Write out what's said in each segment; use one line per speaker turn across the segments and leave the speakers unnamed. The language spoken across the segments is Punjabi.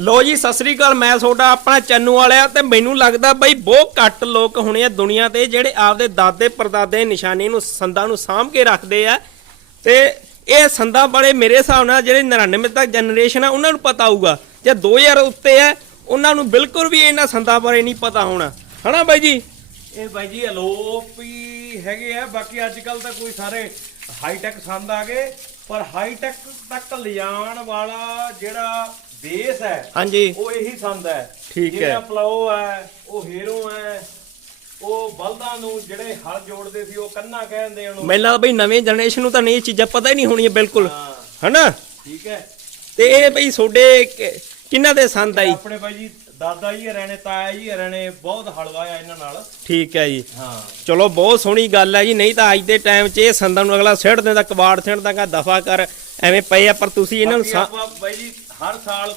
ਲੋ ਜੀ, ਸਤਿ ਸ੍ਰੀ ਅਕਾਲ, ਮੈਂ ਤੁਹਾਡਾ ਆਪਣਾ ਚੰਨੂ ਵਾਲਿਆ ਤੇ ਮੈਨੂੰ ਲੱਗਦਾ ਬਈ ਬਹੁਤ ਘੱਟ ਲੋਕ ਹੋਣੇ ਆ ਦੁਨੀਆ ਤੇ ਜਿਹੜੇ ਆਪਦੇ ਦਾਦੇ ਪਰਦਾਦੇ ਨਿਸ਼ਾਨੀ ਨੂੰ, ਸੰਦਾਂ ਨੂੰ ਸਾਂਭ ਕੇ ਰੱਖਦੇ ਆ। ਤੇ ਇਹ ਸੰਦਾਂ ਬੜੇ ਮੇਰੇ ਹਿਸਾਬ ਨਾਲ ਜਿਹੜੇ 99 ਤੱਕ ਜਨਰੇਸ਼ਨ ਆ, ਉਹਨਾਂ ਨੂੰ ਪਤਾ ਹੋਊਗਾ। ਜੇ 2000 ਉੱਤੇ ਆ, ਉਹਨਾਂ ਨੂੰ ਬਿਲਕੁਲ ਵੀ ਇਹਨਾਂ ਸੰਦਾਂ ਬਾਰੇ ਨਹੀਂ ਪਤਾ ਹੋਣਾ। ਹਨਾ ਬਾਈ ਜੀ?
ਇਹ ਬਾਈ ਜੀ ਅਲੋਪ ਹੀ ਹੈਗੇ ਆ, ਬਾਕੀ ਅੱਜ ਕੱਲ ਤਾਂ ਕੋਈ ਸਾਰੇ ਹਾਈਟੈਕ ਸੰਦ ਆ ਗਏ, ਪਰ ਹਾਈਟੈਕ ਤੱਕ ਲਿਜਾਣ ਵਾਲਾ ਜਿਹੜਾ ਬੇਸ ਹੈ।
ਹਾਂਜੀ।
ਉਹ ਇਹੀ ਸੰਦ ਹੈ।
ਠੀਕ ਹੈ।
ਜਿਹੜਾ ਪਲਾਓ ਹੈ ਉਹ ਹੀਰੋ ਹੈ ਉਹ ਬਲਦਾਂ ਨੂੰ ਜਿਹੜੇ ਹਲ ਜੋੜਦੇ ਸੀ ਉਹ ਕੰਨਾ ਕਹਿੰਦੇ ਉਹਨੂੰ।
ਮੈਨੂੰ ਲੱਗਦਾ ਬਈ ਨਵੇਂ ਜਨਰੇਸ਼ਨ ਨੂੰ ਤਾਂ ਨਹੀਂ ਇਹ ਚੀਜ਼ਾਂ ਪਤਾ ਹੀ ਨਹੀਂ ਹੋਣੀਆਂ ਬਿਲਕੁਲ।
ਹਾਂ।
ਹਨਾ?
ਠੀਕ ਹੈ।
ਤੇ ਇਹ ਬਈ ਤੁਹਾਡੇ ਕਿ- ਕਿਹਨਾਂ ਦੇ ਸੰਦ ਆਈ
ਆਪਣੇ ਬਾਈ ਜੀ ਦਾਦਾ ਜੀ ਹਰਿਆਣੇ ਤਾਇਆ ਜੀ ਹਰਿਆਣੇ ਬਹੁਤ ਹਲਵਾਇਆ ਇਹਨਾਂ ਨਾਲ।
ਠੀਕ ਹੈ ਜੀ।
ਹਾਂ।
ਚਲੋ ਬਹੁਤ ਸੋਹਣੀ ਗੱਲ ਹੈ ਜੀ। ਨਹੀਂ ਤਾਂ ਅੱਜ ਦੇ ਟਾਈਮ 'ਚ ਇਹ ਸੰਦਾਂ ਨੂੰ ਅਗਲਾ ਸਿੱਟ ਦਿੰਦਾ ਕਬਾੜ ਦਾਂਗਾ ਦਫਾ ਕਰ। ਐਵੇਂ ਪਏ ਆ ਪਰ ਤੁਸੀਂ ਇਹਨਾਂ ਨੂੰ
ਬਾਕੀ
ਸਾ-
ਆਪਾਂ ਬਾਈ ਜੀ ਹਰ ਸਾਲ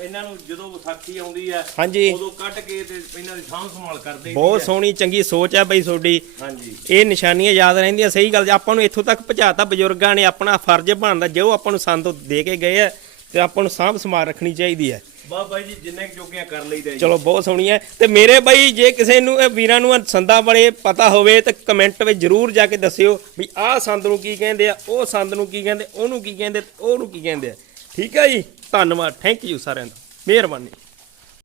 ਇਹਨਾਂ ਨੂੰ ਜਦੋਂ ਵਿਸਾਖੀ ਆਉਂਦੀ ਹੈ
ਹਾਂਜੀ।
ਉਦੋਂ ਕੱਟ ਕੇ ਤੇ ਇਹਨਾਂ ਦੀ ਸਾਂਭ ਸੰਭਾਲ ਕਰਦੇ
ਬਹੁਤ ਸੋਹਣੀ ਚੰਗੀ ਸੋਚ ਹੈ ਬਈ ਤੁਹਾਡੀ।
ਹਾਂਜੀ।
ਇਹ ਨਿਸ਼ਾਨੀਆਂ ਯਾਦ ਰਹਿੰਦੀਆਂ ਸਹੀ ਗੱਲ ਜੇ ਆਪਾਂ ਨੂੰ ਇੱਥੋਂ ਤੱਕ ਪਹੁੰਚਾਤਾ ਬਜ਼ੁਰਗਾਂ ਨੇ ਆਪਣਾ ਫਰਜ਼ ਬਣਦਾ ਜੋ ਆਪਾਂ ਨੂੰ ਸੰਦ ਦੇ ਕੇ ਗਏ ਆ ਤੇ ਆਪਾਂ ਨੂੰ ਸਾਂਭ ਸੰਭਾਲ ਰੱਖਣੀ ਚਾਹੀਦੀ ਹੈ।
ਬਾ ਬਾਈ ਜੀ ਜਿੰਨੇ ਕੁ ਜੋਗੀਆਂ ਕਰ ਲਈਦਾ ਜੀ।
ਚਲੋ ਬਹੁਤ ਸੋਹਣੀ ਹੈ। ਤੇ ਮੇਰੇ ਬਾਈ ਜੇ ਕਿਸੇ ਨੂੰ ਇਹ ਵੀਰਾਂ ਨੂੰ ਇਹ ਸੰਦਾਂ ਬਾਰੇ ਪਤਾ ਹੋਵੇ ਤਾਂ ਕਮੈਂਟ ਵਿੱਚ ਜਰੂਰ ਜਾ ਕੇ ਦੱਸਿਓ ਵੀ ਆਹ ਸੰਦ ਨੂੰ ਕੀ ਕਹਿੰਦੇ ਆ ਉਹ ਸੰਦ ਨੂੰ ਕੀ ਕਹਿੰਦੇ ਉਹਨੂੰ ਕੀ ਕਹਿੰਦੇ ਉਹਨੂੰ ਕੀ ਕਹਿੰਦੇ ਆ। ਠੀਕ ਹੈ ਜੀ। ਧੰਨਵਾਦ। ਥੈਂਕ ਯੂ ਸਾਰਿਆਂ ਦਾ। ਮਿਹਰਬਾਨੀ।